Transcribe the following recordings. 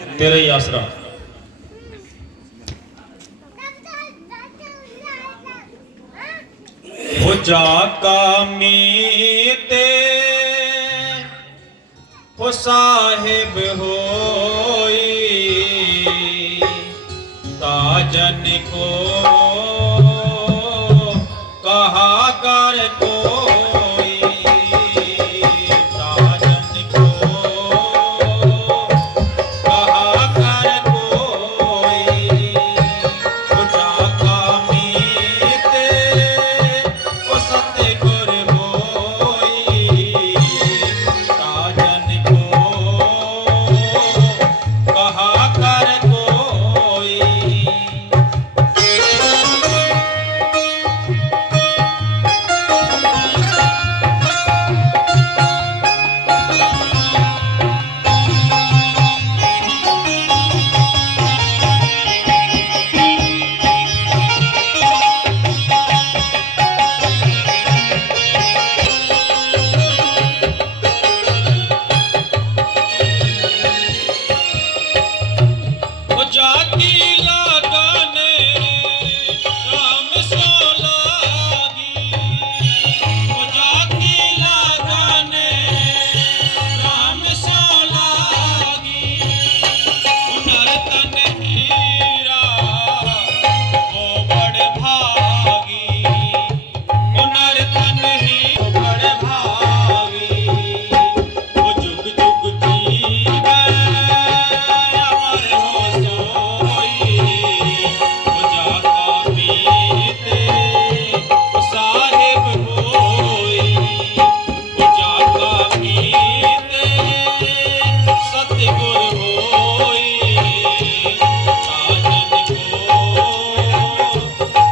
तेरा ही आसरा। हो जाका मीते हो साहिब होई ताजन को कहा कर कोई ताजन को कहा कर कोई हो जाका मीते हो सतगुर होई ताजन को कहा कर कोई। वो जाकी लगाने राम सो लागी वो जाकी लगाने राम सो लागी हुनर तन हीरा वो बड़ भागी हुनर तन ही वो बड़ भागी वो जुग जुग जीवे अमर हो सोई वो जाका मीते वो साहिब होई वो जाका मीते सतगुर होई ताजन को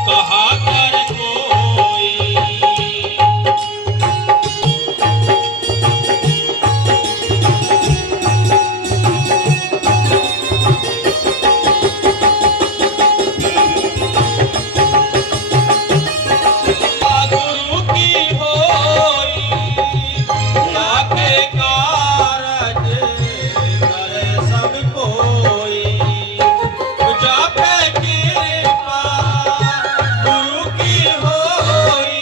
कहा कर कोई। गुरु की होई लागे कारज करे सब कोई जापे कृपा गुरु की होई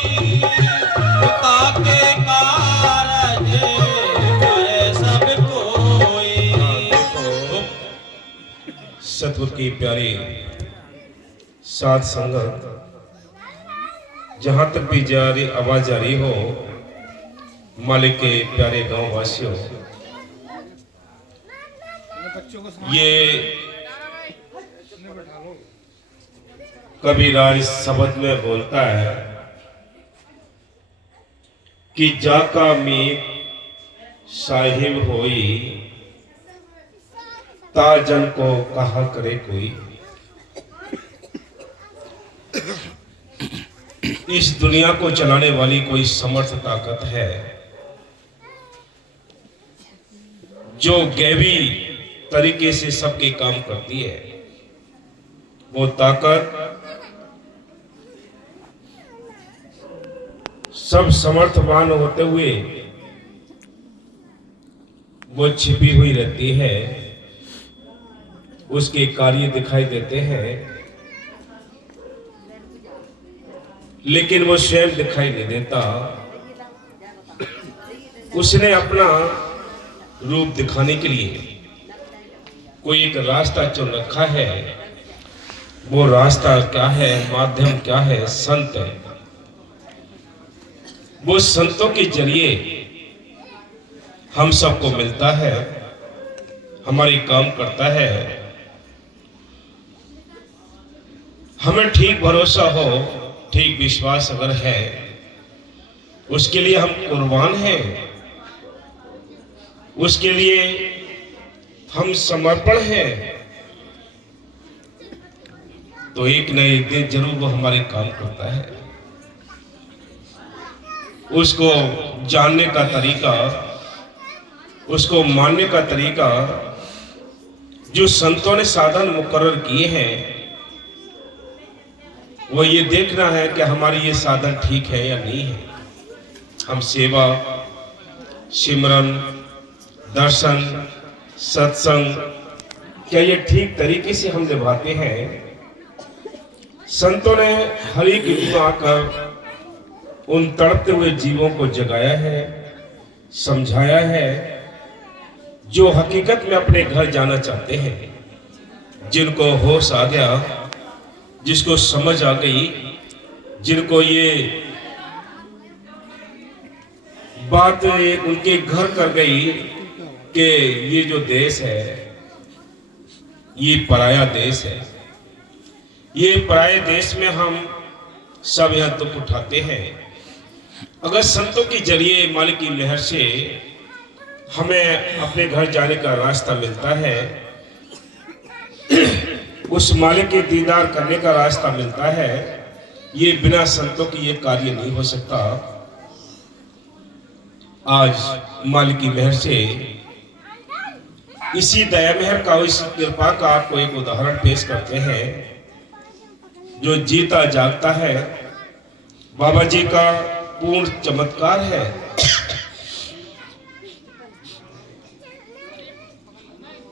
ताके कारज करे सब कोई। सतगुर की प्यारी साध संगत, जहां तक भी जारी आवाज जारी हो, मालिक के प्यारे गांव वासियों, ये कबीराज शब्द में बोलता है कि जाका मीत साहिब होई ताजन को कहा करे कोई। इस दुनिया को चलाने वाली कोई समर्थ ताकत है जो गैबी तरीके से सबके काम करती है। वो ताकत सब समर्थवान होते हुए वो छिपी हुई रहती है, उसके कार्य दिखाई देते हैं लेकिन वो स्वयं दिखाई नहीं देता। उसने अपना रूप दिखाने के लिए कोई एक रास्ता चुन रखा है। वो रास्ता क्या है, माध्यम क्या है? संत है। वो संतों के जरिए हम सबको मिलता है, हमारी काम करता है। हमें ठीक भरोसा हो, ठीक विश्वास अगर है, उसके लिए हम कुर्बान हैं, उसके लिए हम समर्पण हैं, तो एक न एक दिन जरूर वो हमारे काम करता है। उसको जानने का तरीका, उसको मानने का तरीका जो संतों ने साधन मुकर्रर किए हैं, वो ये देखना है कि हमारी ये साधन ठीक है या नहीं है। हम सेवा, सिमरन, दर्शन, सत्संग क्या ये ठीक तरीके से हम निभाते हैं? संतों ने हरि की युग आकर उन तड़पते हुए जीवों को जगाया है, समझाया है, जो हकीकत में अपने घर जाना चाहते हैं, जिनको होश आ गया, जिसको समझ आ गई, जिनको ये बात उनके घर कर गई कि ये जो देश है ये पराया देश है, ये पराये देश में हम सब यह दुख उठाते हैं। अगर संतों के जरिए मालिक की मेहर से हमें अपने घर जाने का रास्ता मिलता है, उस मालिक के दीदार करने का रास्ता मिलता है, ये बिना संतों की ये कार्य नहीं हो सकता। आज मालिक की मेहर से इसी दया मेहर का, इस कृपा का आपको एक उदाहरण पेश करते हैं, जो जीता जागता है, बाबा जी का पूर्ण चमत्कार है।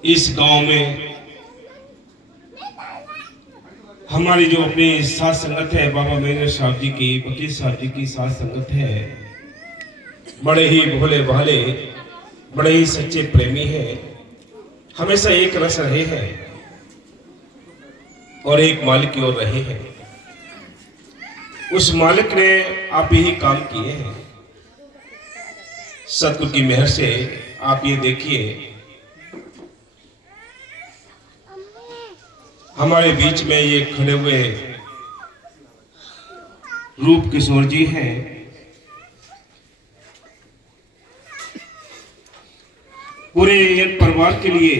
इस गांव में हमारी जो अपनी साथ संगत है, बाबा महेंद्र साहब जी की, वकील साहब जी की साथ संगत है, बड़े ही भोले भाले, बड़े ही सच्चे प्रेमी हैं, हमेशा एक रस रहे हैं और एक मालिक की ओर रहे हैं। उस मालिक ने आप यही काम किए हैं। सतगुरु की मेहर से आप ये देखिए, हमारे बीच में ये खड़े हुए रूप किशोर जी हैं। पूरे एक परिवार के लिए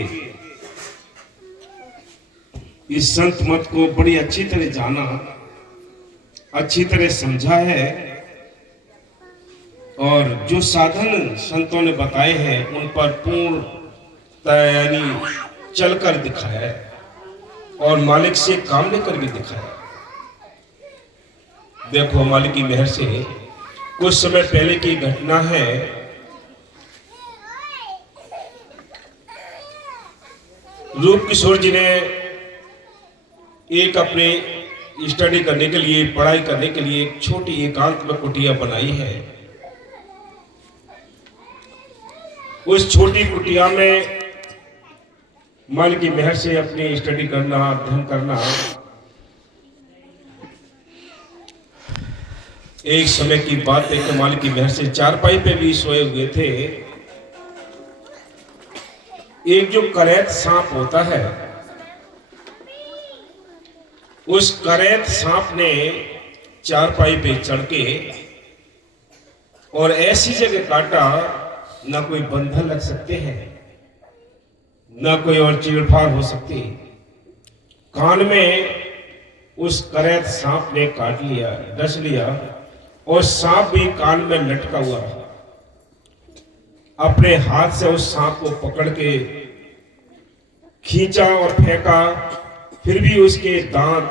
इस संत मत को बड़ी अच्छी तरह जाना, अच्छी तरह समझा है, और जो साधन संतों ने बताए हैं उन पर पूर्ण तैयारी चलकर दिखाया है और मालिक से काम लेकर भी दिखाया। देखो मालिक की मेहर से कुछ समय पहले की घटना है। रूप किशोर जी ने एक अपने स्टडी करने के लिए, पढ़ाई करने के लिए एक छोटी एकांत में कुटिया बनाई है। उस छोटी कुटिया में मालिक की मेहर से अपनी स्टडी करना, अध्ययन करना। एक समय की बात है कि मालिक की मेहर से चारपाई पे भी सोए हुए थे। एक जो करैत सांप होता है, उस करैत सांप ने चारपाई पे चढ़ के और ऐसी जगह काटा, ना कोई बंधन लग सकते हैं, ना कोई और चीड़फाड़ हो सकती। कान में उस करैत सांप ने काट लिया, डस लिया, और सांप भी कान में लटका हुआ रहा। अपने हाथ से उस सांप को पकड़ के खींचा और फेंका, फिर भी उसके दांत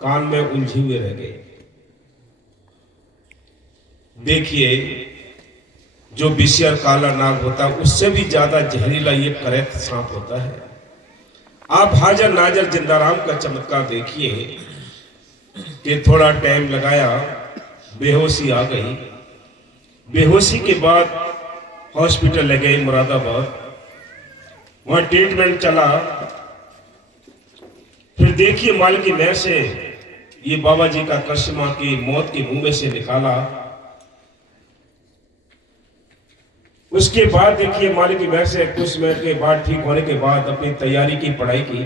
कान में उलझे हुए रह गए। देखिए, जो विषय काला नाग होता है उससे भी ज्यादा जहरीला ये करैत सांप होता है। आप हाजर नाजर जिंदाराम का चमत्कार देखिए कि थोड़ा टाइम लगाया, बेहोशी आ गई। बेहोशी के बाद हॉस्पिटल ले गए मुरादाबाद, वहां ट्रीटमेंट चला। फिर देखिए मालिक की मेहर से ये बाबा जी का करिश्मा की मौत के मुंह में से निकाला। उसके बाद देखिए मालिक की मेहर से कुछ समय के बाद, ठीक होने के बाद, अपनी तैयारी की, पढ़ाई की,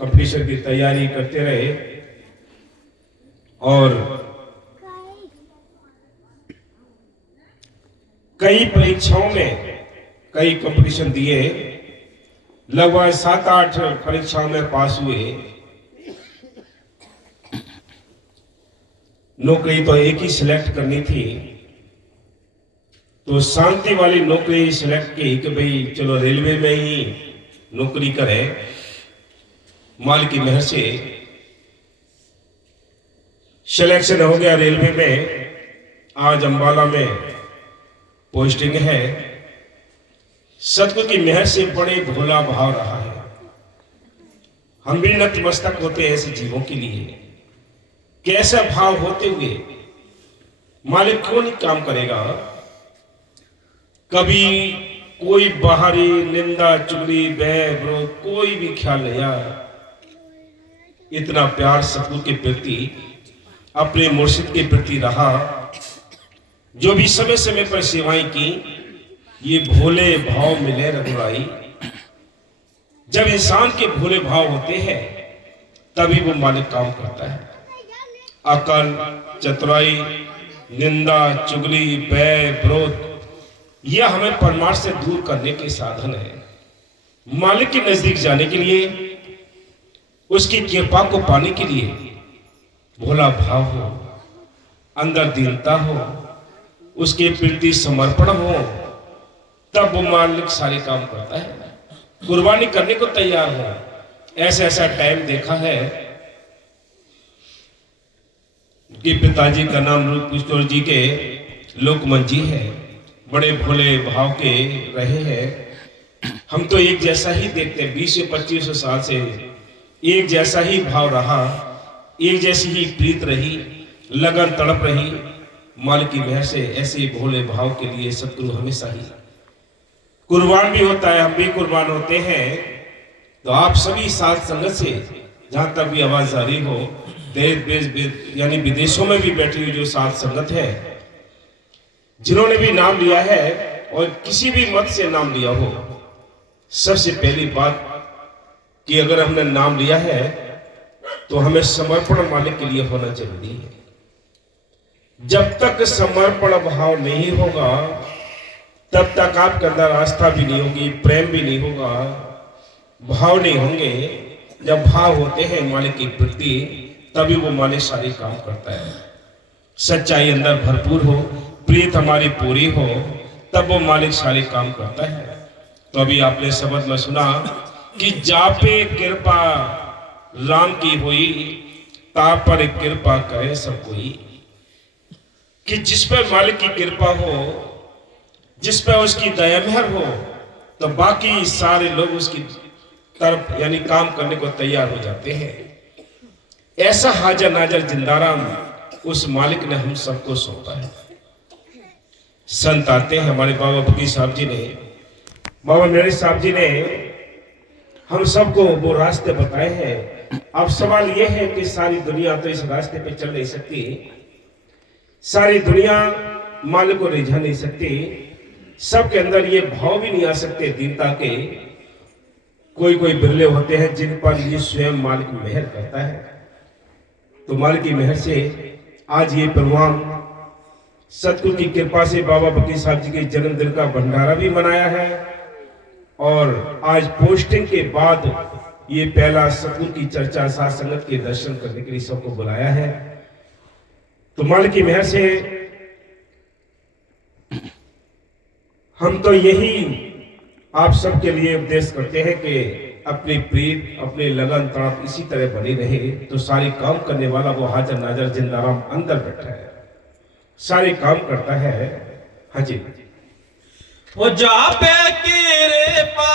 कंपटीशन की तैयारी करते रहे और कई परीक्षाओं में कई कंपटीशन दिए। लगभग 7-8 परीक्षाओं में पास हुए। नौकरी तो एक ही सिलेक्ट करनी थी, तो शांति वाली नौकरी सिलेक्ट की कि भाई चलो रेलवे में ही नौकरी करें। मालिक की मेहर से सिलेक्शन हो गया रेलवे में। आज अंबाला में पोस्टिंग है। सतगुरु की मेहर से बड़े भोला भाव रहा है। हम भी नतमस्तक होते हैं ऐसे जीवों के लिए। कैसा भाव होते हुए मालिक क्यों नहीं काम करेगा? कभी कोई बाहरी निंदा चुगली भय विरोध कोई भी ख्याल नहीं आया। इतना प्यार सतगुरु के प्रति, अपने मुर्शिद के प्रति रहा, जो भी समय समय पर सेवाएं की, ये भोले भाव मिले रघुराई। जब इंसान के भोले भाव होते हैं तभी वो मालिक काम करता है। अकल, चतुराई, निंदा चुगली भय विरोध यह हमें परमार्थ से दूर करने के साधन है। मालिक के नजदीक जाने के लिए, उसकी कृपा को पाने के लिए भोला भाव हो, अंदर दीनता हो, उसके प्रति समर्पण हो, तब वो मालिक सारे काम करता है। कुर्बानी करने को तैयार हो। ऐसा ऐसा टाइम देखा है कि पिताजी का नाम रूप किशोर जी के लोकमन जी है, बड़े भोले भाव के रहे हैं। हम तो एक जैसा ही देखते हैं, 20 से 25 साल से एक जैसा ही भाव रहा, एक जैसी ही प्रीत रही, लगन तड़प रही। मालिक की मेहर से ऐसे भोले भाव के लिए सतगुरु हमेशा ही कुर्बान भी होता है, हम भी कुर्बान होते हैं। तो आप सभी साथ संगत से जहां तक भी आवाज जारी हो, देश यानी विदेशों में भी बैठी हुई जो साथ संगत है, जिन्होंने भी नाम लिया है और किसी भी मत से नाम लिया हो, सबसे पहली बात कि अगर हमने नाम लिया है तो हमें समर्पण मालिक के लिए होना जरूरी है। जब तक समर्पण भाव नहीं होगा तब तक आपके अंदर आस्था भी नहीं होगी, प्रेम भी नहीं होगा, भाव नहीं होंगे। जब भाव होते हैं मालिक के प्रति तभी वो मालिक सारे काम करता है। सच्चाई अंदर भरपूर हो, प्रीत हमारी पूरी हो, तब वो मालिक सारे काम करता है। तो अभी आपने शब्द में सुना कि जापे कृपा राम की हुई, ता पर कृपा करे सब कोई। कि जिस पर मालिक की कृपा हो, जिस पर उसकी दया मेहर हो, तो बाकी सारे लोग उसकी तरफ यानी काम करने को तैयार हो जाते हैं। ऐसा हाजर नाजर जिंदाराम उस मालिक ने हम सबको सौंपा है। संत आते हैं, हमारे बाबा फकीर साहब जी ने, बाबा मेरे साहब जी ने हम सबको वो रास्ते बताए हैं। अब सवाल यह है कि सारी दुनिया तो इस रास्ते पे चल नहीं सकती, सारी दुनिया मालिक को रिझा नहीं सकती, सबके अंदर ये भाव भी नहीं आ सकते दीनता के। कोई कोई बिरले होते हैं जिन पर ये स्वयं मालिक मेहर करता है। तो मालिक की मेहर से आज ये प्रोग्राम सतगुरु की कृपा से बाबा फकीर साहब जी के जन्मदिन का भंडारा भी मनाया है, और आज पोस्टिंग के बाद ये पहला सतगुरु की चर्चा साथ संगत के दर्शन करने के लिए सबको बुलाया है। तो मालिक की मेहर से हम तो यही आप सबके लिए उपदेश करते हैं कि अपनी प्रीत, अपनी लगन तड़प इसी तरह बनी रहे, तो सारे काम करने वाला वो हाजर नाजर जिंदाराम अंदर बैठा है, सारे काम करता है। हाँ जी, वो जापे कृपा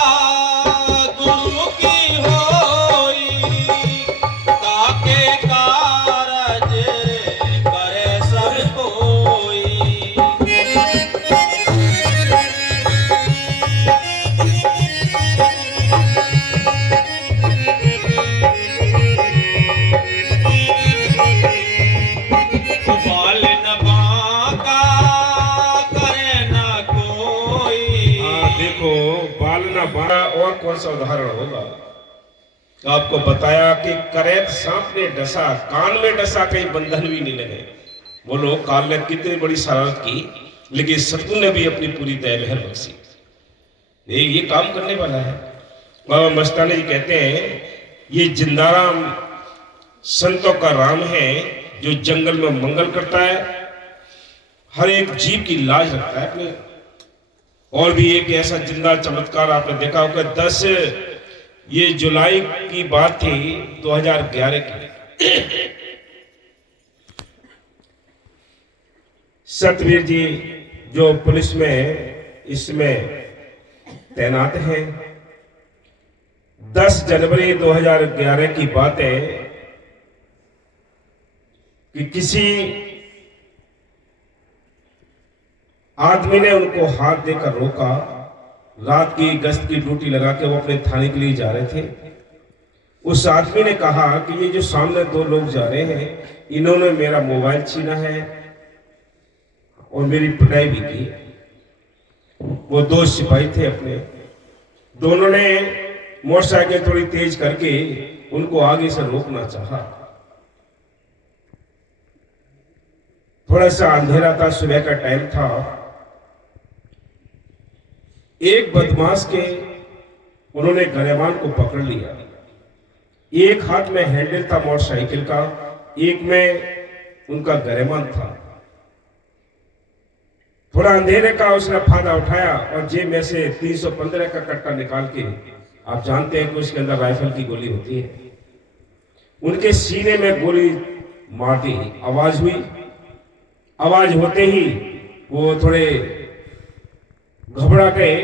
गुरु की होई, ताके कारज करे सब कोई। बाल न बांका करे न कोई। देखो बाल ना बाड़ा और कौन सा उदाहरण होगा? आपको बताया कि करैत सांप ने डसा, कान में डसा, कहीं बंधन भी नहीं लगे। बोलो काल ने कितनी बड़ी शरारत की, लेकिन सतगुरु ने भी अपनी पूरी दया मेहर बख्शी। ये काम करने वाला है। बाबा मस्तानी जी कहते हैं ये जिंदाराम संतों का राम है, जो जंगल में मंगल करता है, हर एक जीव की लाज रखता है अपने। और भी एक ऐसा जिंदा चमत्कार आपने देखा होगा, 10 ये जुलाई की बात थी 2011 की। सतवीर जी जो पुलिस में इसमें तैनात हैं, 10 जनवरी 2011 की बात है कि किसी आदमी ने उनको हाथ देकर रोका। रात की गश्त की ड्यूटी लगा के वो अपने थाने के लिए जा रहे थे। उस आदमी ने कहा कि ये जो सामने 2 लोग जा रहे हैं, इन्होंने मेरा मोबाइल छीना है और मेरी पिटाई भी की। वो 2 सिपाही थे अपने, दोनों ने मोटरसाइकिल थोड़ी तेज करके उनको आगे से रोकना चाहा। थोड़ा सा अंधेरा था, सुबह का टाइम था। एक बदमाश के उन्होंने गरेबान को पकड़ लिया। एक हाथ में हैंडल था मोटरसाइकिल का, एक में उनका गरेबान था। थोड़ा अंधेरे का उसने फायदा उठाया और जेब में से 315 का कट्टा निकाल के, आप जानते हैं कि उसके अंदर राइफल की गोली होती है, उनके सीने में गोली मार दी। आवाज हुई। आवाज होते ही वो थोड़े घबरा गए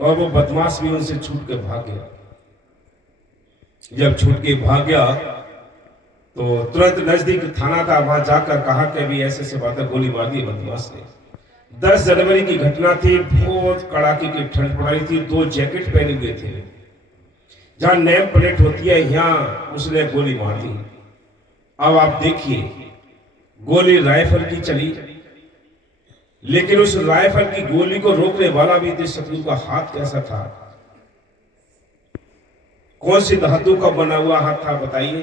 और वो बदमाश भी उनसे छूट के भाग गया। जब छूट के भाग गया तो तुरंत नजदीक थाना था, वहां जाकर कहा कि अभी ऐसे ऐसे बातें, गोली मार दी बदमाश ने। 10 जनवरी की घटना थी, बहुत कड़ाके की ठंड पड़ रही थी। 2 जैकेट पहने हुए थे। जहां नेम प्लेट होती है यहां उसने गोली मार दी। अब आप देखिए, गोली राइफल की चली, लेकिन उस राइफल की गोली को रोकने वाला भी थे शत्रु का हाथ कैसा था, कौन सी धातु का बना हुआ हाथ था बताइए।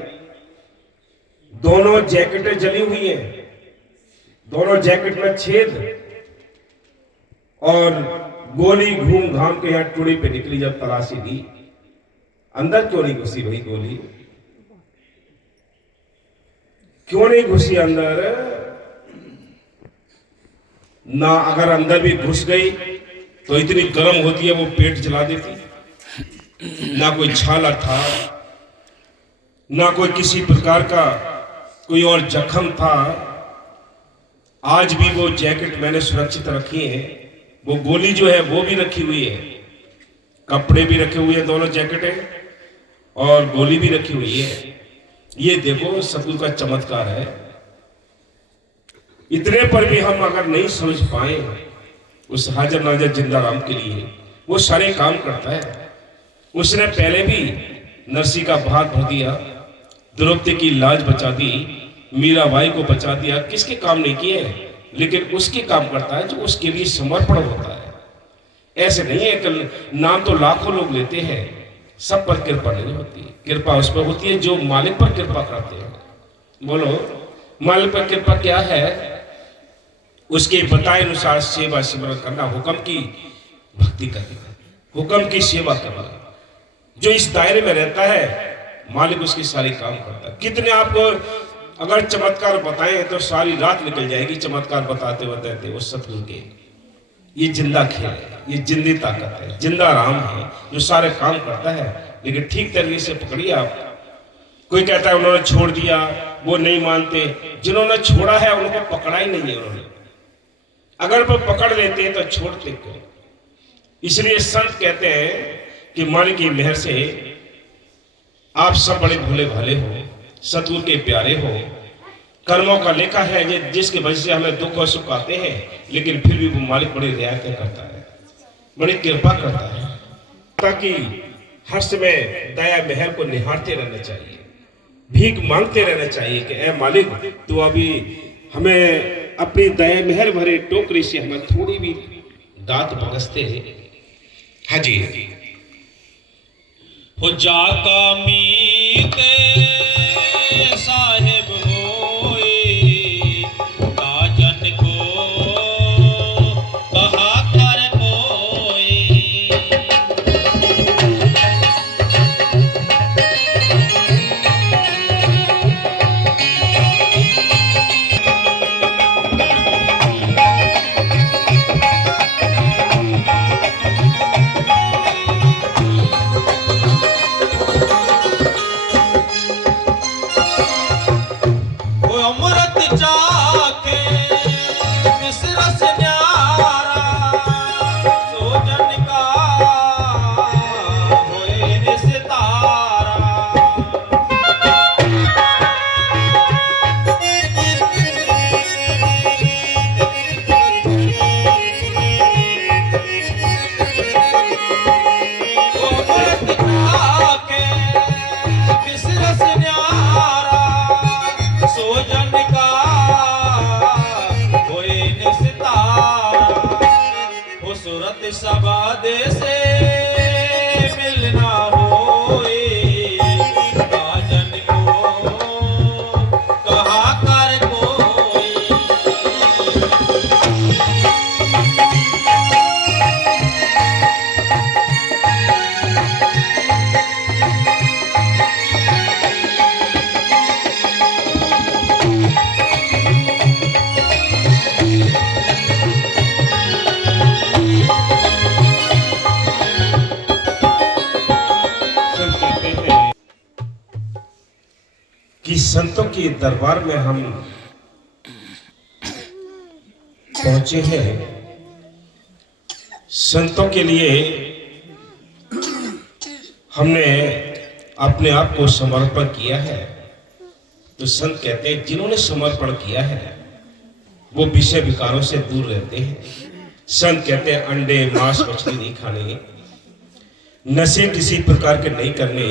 दोनों जैकेटें जली हुई हैं, दोनों जैकेट में छेद, और गोली घूम घाम के यहां टुड़ी पे निकली। जब तलाशी दी, अंदर क्यों नहीं घुसी भाई गोली, क्यों नहीं घुसी अंदर? ना अगर अंदर भी घुस गई तो इतनी गर्म होती है वो पेट जला देती। ना कोई छाला था, ना कोई किसी प्रकार का कोई और जख्म था। आज भी वो जैकेट मैंने सुरक्षित रखी है, वो गोली जो है वो भी रखी हुई है, कपड़े भी रखे हुए हैं, दोनों जैकेटें, और गोली भी रखी हुई है। ये देखो शत्रु का चमत्कार है। इतने पर भी हम अगर नहीं समझ पाए उस हाजिर नाजिर जिंदा राम के लिए, वो सारे काम करता है। उसने पहले भी नरसी का भात भर दिया, द्रौपदी की लाज बचा दी, मीराबाई को बचा दिया। किसके काम नहीं किए, लेकिन उसके काम करता है जो उसके लिए समर्पण होता है। ऐसे नहीं है कि नाम तो लाखों लोग लेते हैं, सब पर कृपा नहीं होती। कृपा उस पर होती है जो मालिक पर कृपा करते हैं। बोलो, मालिक पर कृपा क्या है? उसके बताए अनुसार सेवा सिमरन करना, हुक्म की भक्ति करना, हुक्म की सेवा करना। जो इस दायरे में रहता है मालिक उसकी सारी काम करता है। कितने आपको अगर चमत्कार बताएं तो सारी रात निकल जाएगी चमत्कार बताते बताते वो सतगुरु के। ये जिंदा खेल है, ये जिंदी ताकत है, जिंदा राम है जो सारे काम करता है। लेकिन ठीक तरीके से पकड़िए आप। कोई कहता है उन्होंने छोड़ दिया, वो नहीं मानते। जिन्होंने छोड़ा है उनको पकड़ा ही नहीं है उन्होंने। अगर वो पकड़ लेते तो छोड़ते क्यों? इसलिए संत कहते हैं कि मालिक की मेहर से आप सब बड़े भोले भाले हो, सतगुरु के प्यारे हो। कर्मों का लेखा है जिसकी वजह से हमें दुख और सुख आते हैं, लेकिन फिर भी वो मालिक बड़ी रियायतें करता है, बड़ी कृपा करता है, ताकि हर समय दया मेहर को निहारते रहना चाहिए, भीख मांगते रहना चाहिए कि ऐ मालिक तू अभी हमें अपनी दया मेहर भरे टोकरी से हमें थोड़ी भी दात बरसते हैं। हाँ जी। हो जाका मीत साहिब होए, ताजन को कहा कर कोई। कि संतों के दरबार में हम पहुंचे हैं। संतों के लिए हमने अपने आप को समर्पण किया है। तो संत कहते हैं जिन्होंने समर्पण किया है वो विषय विकारों से दूर रहते हैं। संत कहते हैं अंडे मांस मछली नहीं खाने, नशे किसी प्रकार के नहीं करने,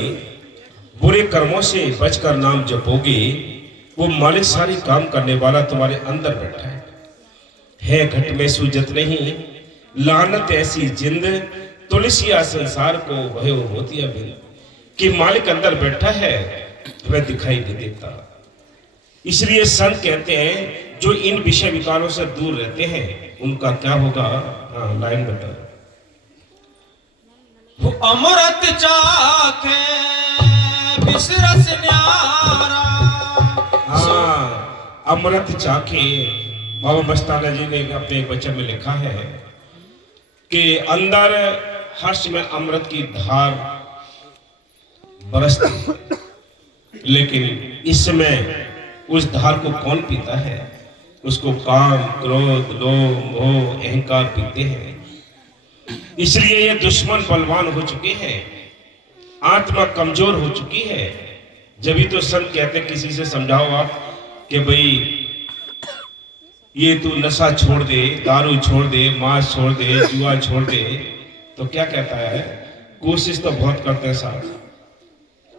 बुरे कर्मों से बचकर नाम जपोगे, वो मालिक सारी काम करने वाला तुम्हारे अंदर बैठा है घट में सूजत नहीं, लानत ऐसी जिंद तुलसिया संसार को वह होती है बिंद। कि मालिक अंदर बैठा है वह दिखाई नहीं देता। इसलिए संत कहते हैं जो इन विषय विकारों से दूर रहते हैं उनका क्या होगा। हाँ, लाइन बता। वो अमृत चाखे बिसरस न्यारा। हाँ, अमृत चाखे। बाबा मस्ताना जी ने अपने एक वचन में लिखा है कि अंदर हर्ष में अमृत की धार बरसती, लेकिन इस समय उस धार को कौन पीता है? उसको काम क्रोध लोभ मोह अहंकार पीते हैं। इसलिए ये दुश्मन बलवान हो चुके हैं, आत्मा कमजोर हो चुकी है। जब भी तो संत कहते किसी से समझाओ आप कि भाई ये तू नशा छोड़ दे, दारू छोड़ दे, मांस छोड़ दे, जुआ छोड़ दे, तो क्या कहता है? कोशिश तो बहुत करते हैं साहब।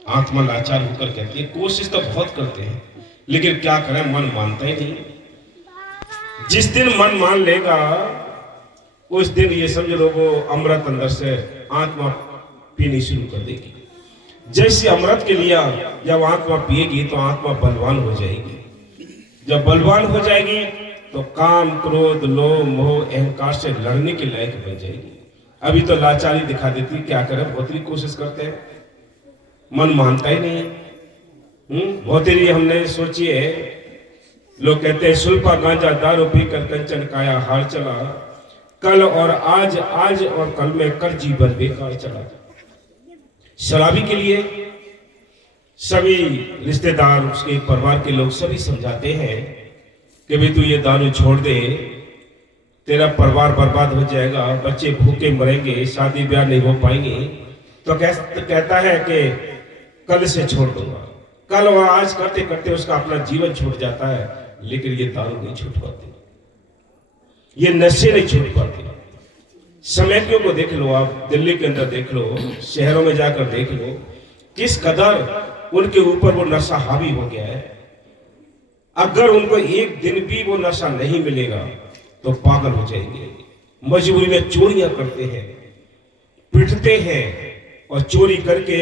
आत्मा लाचार होकर कहती है कोशिश तो बहुत करते हैं, लेकिन क्या करें, मन मानता ही नहीं। जिस दिन मन मान लेगा उस दिन ये समझ लो वो अमृत अंदर से आत्मा पीनी शुरू कर देगी। जैसे अमृत के लिया जब आत्मा पिएगी तो आत्मा बलवान हो जाएगी। जब बलवान हो जाएगी तो काम क्रोध लोभ मोह अहंकार से लड़ने के लायक बन जाएगी। अभी तो लाचारी दिखा देती, क्या करें, बहुत ही कोशिश करते हैं, मन मानता ही नहीं। बहुत ही हमने सोचिए, लोग कहते हैं सुल्फा गांजा दारू पीकर कंचन काया हार चला, कल और आज, आज और कल में कर जीवन बेकार चला। शराबी के लिए सभी रिश्तेदार उसके परिवार के लोग सभी समझाते हैं कि भाई तू ये दारू छोड़ दे, तेरा परिवार बर्बाद हो जाएगा, बच्चे भूखे मरेंगे, शादी ब्याह नहीं हो पाएंगे। तो कहता है कि कल से छोड़ दूंगा। कल और आज करते करते उसका अपना जीवन छूट जाता है, लेकिन ये दारू नहीं छूट पाती, ये नशे नहीं छूट पाते। समेतियों को देख लो आप, दिल्ली के अंदर देख लो, शहरों में जाकर देख लो, किस कदर उनके ऊपर वो नशा हावी हो गया है। अगर उनको एक दिन भी वो नशा नहीं मिलेगा तो पागल हो जाएंगे। मजबूरी में चोरियां करते हैं, पिटते हैं, और चोरी करके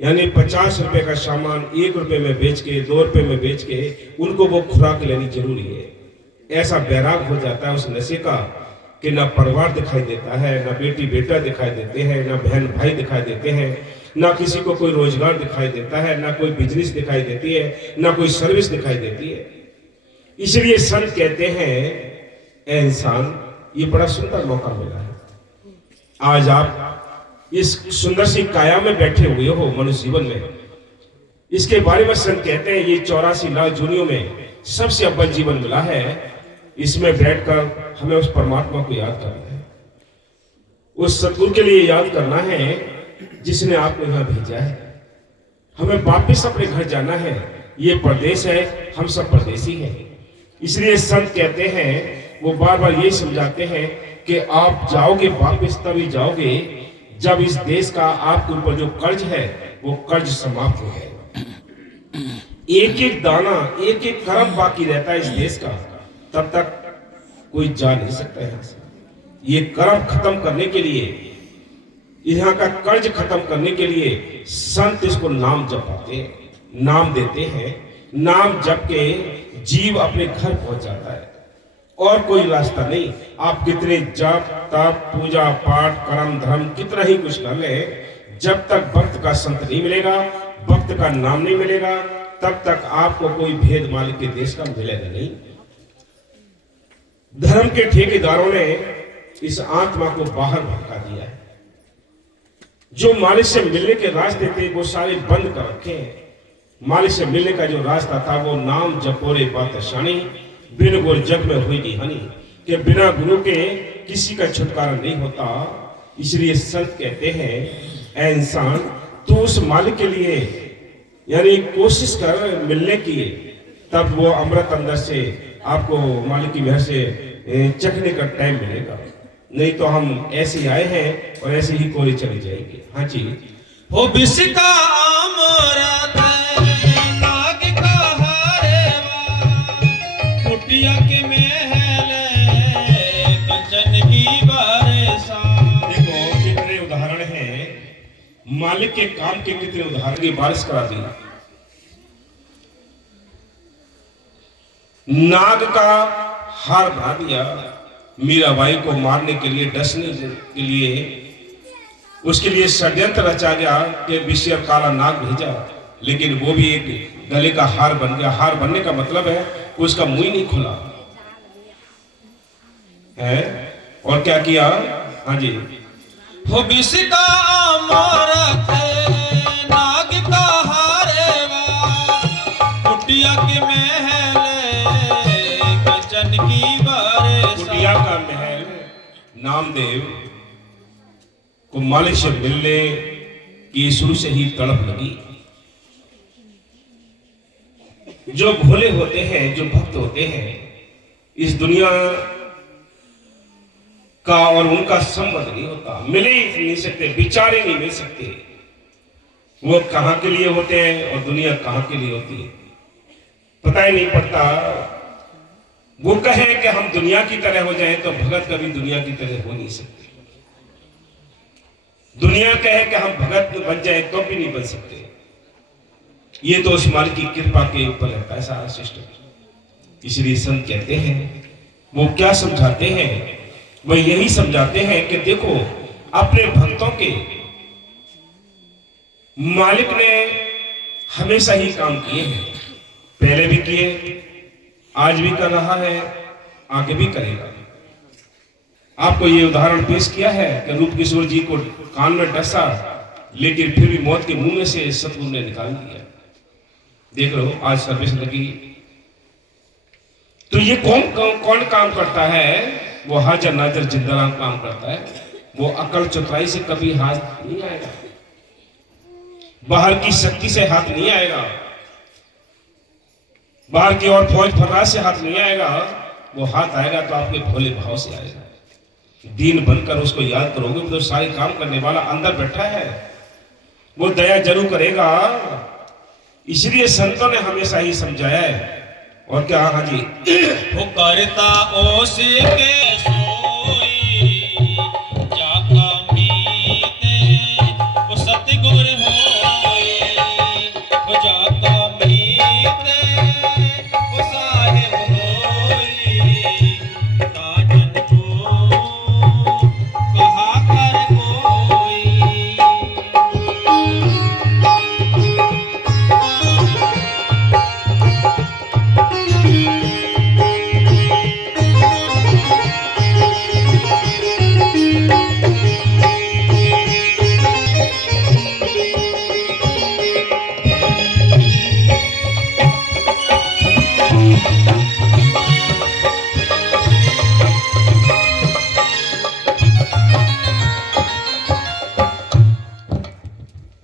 यानी 50 रुपए का सामान 1 रुपए में बेच के, 2 रुपए में बेच के उनको वो खुराक लेनी जरूरी है। ऐसा बैराग हो जाता है उस नशे का कि ना परिवार दिखाई देता है, ना बेटी बेटा दिखाई देते हैं, ना बहन भाई दिखाई देते हैं, ना किसी को कोई रोजगार दिखाई देता है, ना कोई बिजनेस दिखाई देती है, ना कोई सर्विस दिखाई देती है। इसलिए संत कहते हैं ए इंसान, ये बड़ा सुंदर मौका मिला है। आज आप इस सुंदर सी काया में बैठे हुए हो मनुष्य जीवन में। इसके बारे में संत कहते हैं ये 84 लाख जूनियों में सबसे अव्वल जीवन मिला है। इसमें बैठकर हमें उस परमात्मा को याद करना है, उस सतगुरु के लिए याद करना है जिसने आपको यहाँ भेजा है। हमें वापिस अपने घर जाना है। ये परदेश है, हम सब परदेसी हैं। इसलिए संत कहते हैं, वो बार बार ये समझाते हैं कि आप जाओगे वापिस तभी जाओगे जब इस देश का आपके ऊपर जो कर्ज है वो कर्ज समाप्त हो जाएगा। एक एक दाना, एक एक कर्म बाकी रहता है इस देश का, तब तक कोई जा नहीं सकता है। ये कर्म खत्म करने के लिए, यहाँ का कर्ज खत्म करने के लिए संत इसको नाम जपाते हैं, नाम देते हैं। नाम जप के जीव अपने घर पहुंच जाता है, और कोई रास्ता नहीं। आप कितने जप तप पूजा पाठ कर्म धर्म कितना ही कुछ कर ले, जब तक भक्त का संत नहीं मिलेगा, भक्त का नाम नहीं मिलेगा, तब तक आपको कोई भेद मालिक के देश का मिलेगा नहीं। धर्म के ठेकेदारों ने इस आत्मा को बाहर भटका दिया है। जो मालिक से मिलने के रास्ते थे वो सारे बंद कर रखे हैं। मालिक से मिलने का जो रास्ता था वो नाम जपोरे बात शानी, बिन गुर जग में हुई की हानि, कि बिना गुरु के किसी का छुटकारा नहीं होता। इसलिए संत कहते हैं, ऐ इंसान तू उस मालिक के लिए यानी कोशिश कर मिलने की, तब वो अमृत अंदर से आपको मालिक की मेहर से चखने का टाइम मिलेगा। नहीं तो हम ऐसे ही आए हैं और ऐसे ही कोरी चले जाएंगे। हाँ जी। हो विष का अमृत नाग का हरवा, कुटिया के महल कंचन की बरसा। देखो कितने उदाहरण हैं, मालिक के काम के कितने उदाहरण की बारिश करा दी। नाग का हार बना दिया, मीराबाई को मारने के लिए, डसने के लिए, उसके लिए षड्यंत्र रचा गया कि विषय काला नाग भेजा, लेकिन वो भी एक गले का हार बन गया। हार बनने का मतलब है उसका मुंह नहीं खुला है। और क्या किया? हाँ जी। हो विष का अमृत नाग का हरवा, कुटिया के महल कंचन की बरसा। कुटिया का महल नामदेव को मालिक से मिलने की शुरू से ही तड़प लगी। जो भोले होते हैं, जो भक्त होते हैं, इस दुनिया का और उनका संबंध नहीं होता, मिले ही नहीं सकते, विचारे नहीं मिल सकते। वो कहां के लिए होते हैं और दुनिया कहां के लिए होती है पता ही नहीं पड़ता। वो कहे कि हम दुनिया की तरह हो जाएं तो भगत कभी दुनिया की तरह हो नहीं सकते। दुनिया कहे कि हम भगत बन जाए तो भी नहीं बन सकते। ये तो उस मालिक की कृपा के ऊपर रहता है सारा सिस्टम। इसलिए संत कहते हैं, वो क्या समझाते हैं? वो यही समझाते हैं कि देखो अपने भक्तों के मालिक ने हमेशा ही काम किए हैं, पहले भी किए, आज भी कर रहा है, आगे भी करेगा। आपको ये उदाहरण पेश किया है कि रूप किशोर जी को कान में डसा, लेकिन फिर भी मौत के मुंह में से सतगुरु ने निकाल दिया। देख लो आज सर्विस लगी। तो ये कौन काम करता है? वो हाजर नाजर जिंदराम काम करता है। वो अकल चतुराई से कभी हाथ नहीं आएगा, बाहर की शक्ति से हाथ नहीं आएगा, बाहर की और फौज फर्राज से हाथ नहीं आएगा। वो हाथ आएगा तो आपके भोले भाव से आएगा। दीन बनकर उसको याद करोगे तो सारे काम करने वाला अंदर बैठा है, वो दया जरूर करेगा। इसलिए संतों ने हमेशा ही समझाया है। और क्या? हाँ जी। वो करता ओस के सोई, जाका मीते वो सतगुर होई, वो जाका मीते वो साहिब होई, काजन को कहा कर कोई।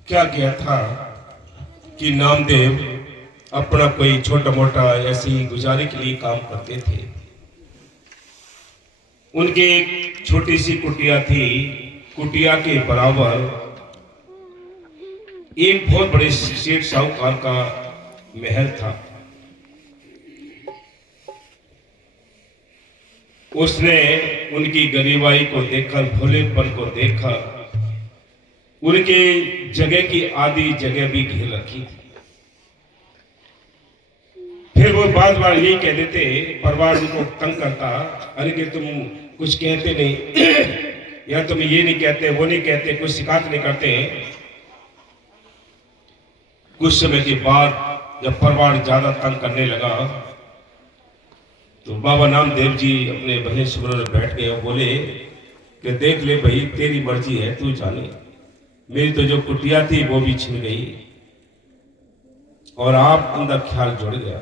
क्या किया था कि नामदेव अपना कोई छोटा मोटा ऐसी गुजारे के लिए काम करते थे। उनकी एक छोटी सी कुटिया थी, कुटिया के बराबर एक बहुत बड़े सेठ साहूकार का महल था। उसने उनकी गरीबाई को देखकर, भोलेपन को देखा, उनके जगह की आधी जगह भी घेर रखी थी। फिर वो बार यही कह देते, परिवार उनको तंग करता, अरे कि तुम कुछ कहते नहीं या तुम ये नहीं कहते, वो नहीं कहते, कुछ शिकायत नहीं करते। कुछ समय के बाद जब परिवार ज्यादा तंग करने लगा तो बाबा नामदेव जी अपने भले सुबह में बैठ गए और बोले कि देख ले भाई, तेरी मर्जी है, तू जाने। मेरी तो जो कुटिया थी वो भी छिन गई और आप अंदर ख्याल जुड़ गया।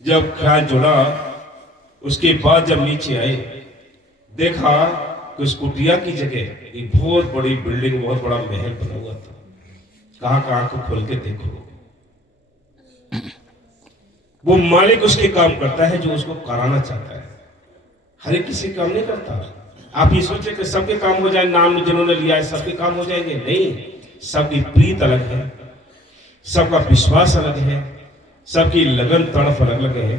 जब ख्याल जुड़ा, उसके बाद जब नीचे आए, देखा कि उस कुटिया की जगह एक बहुत बड़ी बिल्डिंग, बहुत बड़ा महल बना हुआ था। कहा कि आंख खोल के देखो, वो मालिक उसके काम करता है जो उसको कराना चाहता है, हर एक किसी काम नहीं करता। आप ये सोचे कि सबके काम हो जाए, नाम जिन्होंने लिया है सबके काम हो जाएंगे, नहीं। सबकी प्रीत अलग है, सबका विश्वास अलग है, सबकी लगन तड़प अलग अलग है।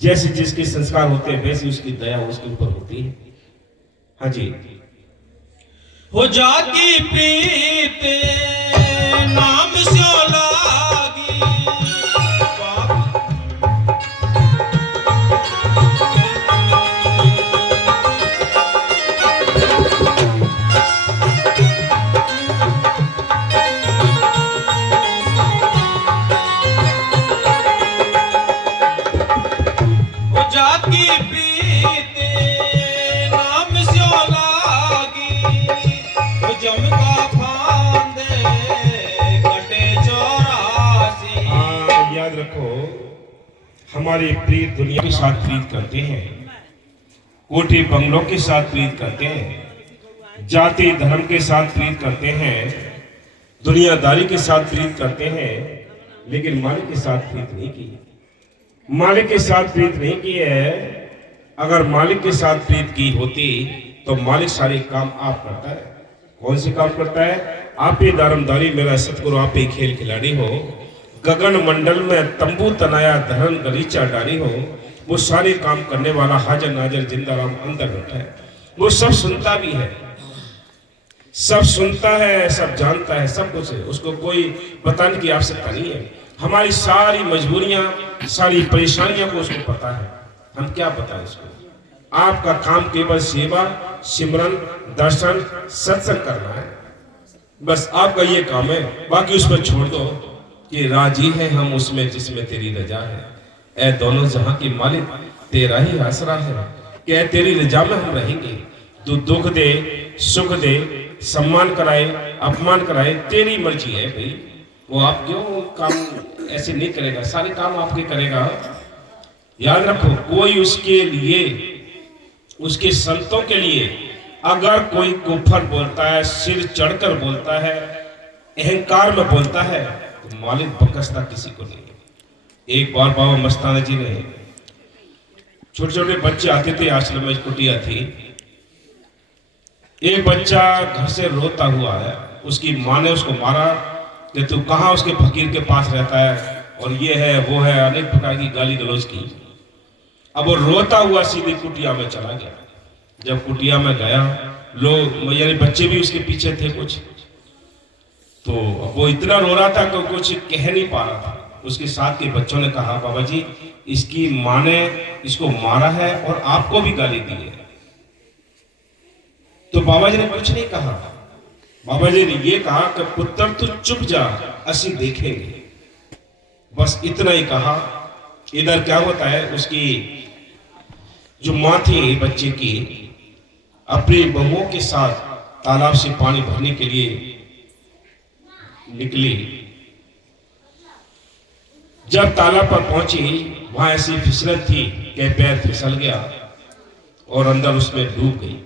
जैसे जिसके संस्कार होते हैं वैसे उसकी दया उसके ऊपर होती है। हाँ जी। हो जाकी प्रीत नाम स्यो लागी, हो जाकी प्रीत नाम स्यो लागी, जम का फांदे कटे 84। याद रखो, हमारी प्रीत दुनिया के साथ प्रीत करते हैं, कोठी बंगलों के साथ प्रीत करते हैं, जाति धर्म के साथ प्रीत करते हैं, दुनियादारी के साथ प्रीत करते हैं, लेकिन मालिक के साथ प्रीत नहीं की। मालिक के साथ प्रीत नहीं की है। अगर मालिक के साथ प्रीत की होती तो मालिक सारे काम आप करता है। कौन से काम करता है? आप ही दारमदारी मेरा सतगुरु, आप ही खेल खिलाड़ी हो। गगन मंडल में तंबू तनाया धरन गलीचा डाली हो। वो सारे काम करने वाला हाजर नाजर जिंदा राम अंदर बैठा है। वो सब सुनता भी है, सब सुनता है, सब जानता है, सब कुछ है। उसको कोई बताने की आवश्यकता नहीं है। हमारी सारी मजबूरियां, सारी परेशानियां को उसको पता है। हम क्या बताएं उसको? आपका काम केवल सेवा, सिमरन, दर्शन, सत्संग करना है। बस आपका ये काम है। बाकी उस पर छोड़ दो कि राजी है हम उसमें जिसमें तेरी रजा है। ऐ दोनों जहां की मालिक, तेरा ही आसरा है। कि तेरी रजा में हम रहेंगे। तू दुख दे, सुख दे, सम्मान कराए, अपमान कराए, तेरी मर्जी है भाई। वो आप क्यों काम ऐसे नहीं करेगा, सारे काम आपके करेगा। याद रखो, कोई उसके लिए, उसके संतों के लिए अगर कोई कुफर बोलता है, सिर चढ़कर बोलता है, अहंकार में बोलता है, तो मालिक बकसता किसी को नहीं। एक बार बाबा मस्ताना जी ने, छोटे छोटे बच्चे आते थे आश्रम में, कुटिया थी। एक बच्चा घर से रोता हुआ है, उसकी माँ ने उसको मारा कि तू कहाँ उसके फकीर के पास रहता है, और ये है वो है, अनेक प्रकार की गाली गलौज की। अब वो रोता हुआ सीधे कुटिया में चला गया। जब कुटिया में गया, लोग यानी बच्चे भी उसके पीछे थे कुछ, तो वो इतना रो रहा था कि कुछ कह नहीं पा रहा था। उसके साथ के बच्चों ने कहा, बाबा जी इसकी माँ ने इसको मारा है और आपको भी गाली दी है। तो बाबा जी ने कुछ नहीं कहा। बाबा जी ने ये कहा कि पुत्र तू चुप जा, असी देखेंगे। बस इतना ही कहा। इधर क्या होता है, उसकी जो माँ थी बच्चे की, अपनी बहुओं के साथ तालाब से पानी भरने के लिए निकली। जब तालाब पर पहुंची, वहां ऐसी फिसलन थी कि पैर फिसल गया और अंदर उसमें डूब गई।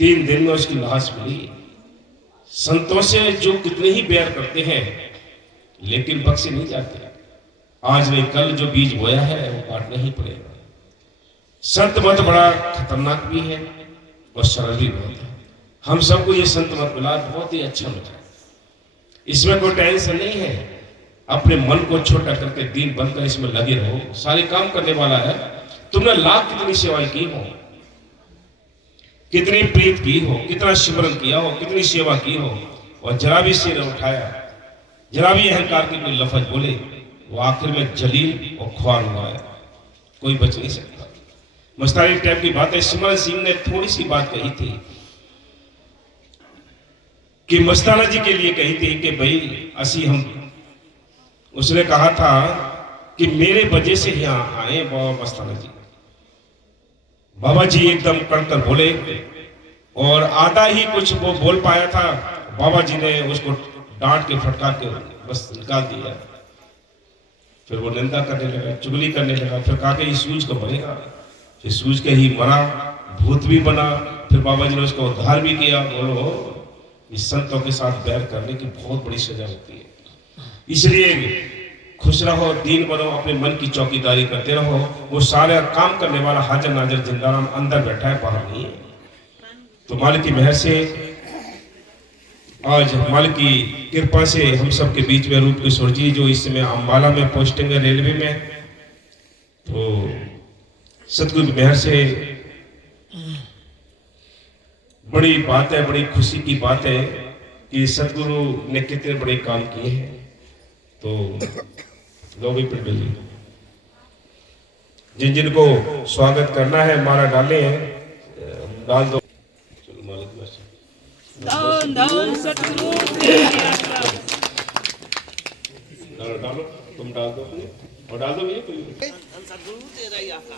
3 दिन में उसकी लाश मिली। संतों से जो कितने ही बैर करते हैं, लेकिन बख्शे नहीं जाते। आज नहीं कल जो बीज बोया है वो काटना ही पड़ेगा। संत मत बड़ा खतरनाक भी है और सरल भी बहुत है। हम सबको ये संत मत मिला, बहुत ही अच्छा मिला। इसमें कोई टेंशन नहीं है। अपने मन को छोटा करके दीन बनकर इसमें लगे रहो। सारे काम करने वाला है। तुमने लाख कितनी सेवाएं की हो, कितनी प्रीत की हो, कितना सिमरन किया हो, कितनी सेवा की हो, और जरा भी सिर उठाया, जरा भी अहंकार के कोई लफ्ज बोले, वो आखिर में जलील और ख्वार हुआ है। कोई बच नहीं सकता। मस्तानी टाइप की बात है। सिमरन सिंह ने थोड़ी सी बात कही थी कि मस्ताना जी के लिए कही थी कि भाई असी हम, उसने कहा था कि मेरे वजह से यहाँ आए बाबा मस्ताना जी। बाबा जी एकदम कड़कर बोले और आधा ही कुछ वो बोल पाया था, बाबा जी ने उसको डांट के फटकार के बस निकाल दिया। फिर वो निंदा करने लगा, चुगली करने लगा। फिर कहा कि ये सूझ को बनेगा। फिर सूझ के ही मरा, भूत भी बना। फिर बाबा जी ने उसको उद्धार भी किया। बोलो, इस संतों के साथ बैर करने की बहुत बड़ी सजा होती है। इसलिए खुश रहो, दीन बनो, अपने मन की चौकीदारी करते रहो। वो सारे काम करने वाला हाजिर नाजिर जिंदाराम अंदर बैठा है, बाहर नहीं है। तो मालिक की मेहर से आज मालिक की कृपा से हम सब के बीच में रूप किशोर जी, जो इस समय अम्बाला में पोस्टिंग है रेलवे में, तो सतगुरु की मेहर से बड़ी बात है, बड़ी खुशी की बात है कि सतगुरु ने कितने बड़े काम किए हैं। तो लोग पिंडो जी जिन जिनको स्वागत करना है माला डाले हैं, डाल दो। चलो मालिक धन धन सतगुरु डालो डालो, तुम डाल दो और डाल दो भैया कोई सतगुरु तेरा ही आका।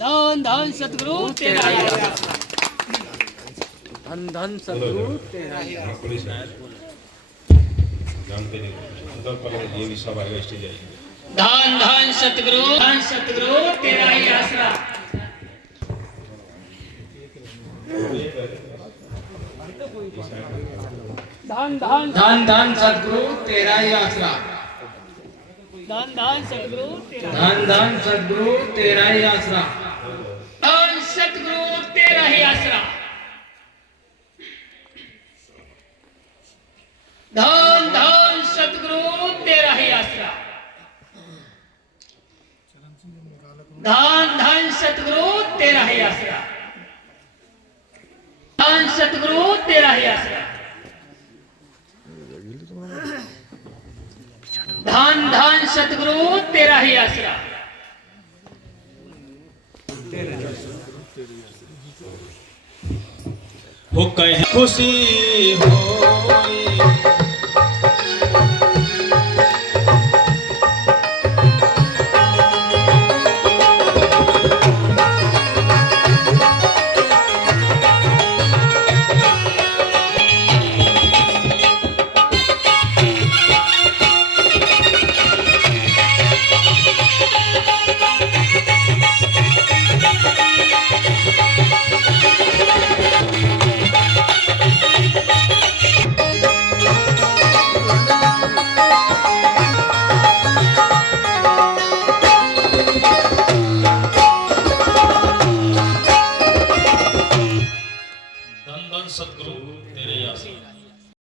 धन धन सतगुरु तेरा ही आका। धन धन सतगुरु तेरा ही आका। जानते नहीं अंदर पर ये भी सब आएगा, स्टेज आएगी। धन धन सतगुरु तेरा ही आसरा। धन धन सतगुरु तेरा ही आसरा। धन धन सतगुरु तेरा ही आसरा। धन सतगुरु तेरा ही आसरा। धन धन सतगुरु तेरा ही आसरा। धन धन सतगुरु तेरा ही आसरा। धन सतगुरु तेरा ही आसरा। धन धन सतगुरु तेरा ही आसरा। हो कहे खुशी हो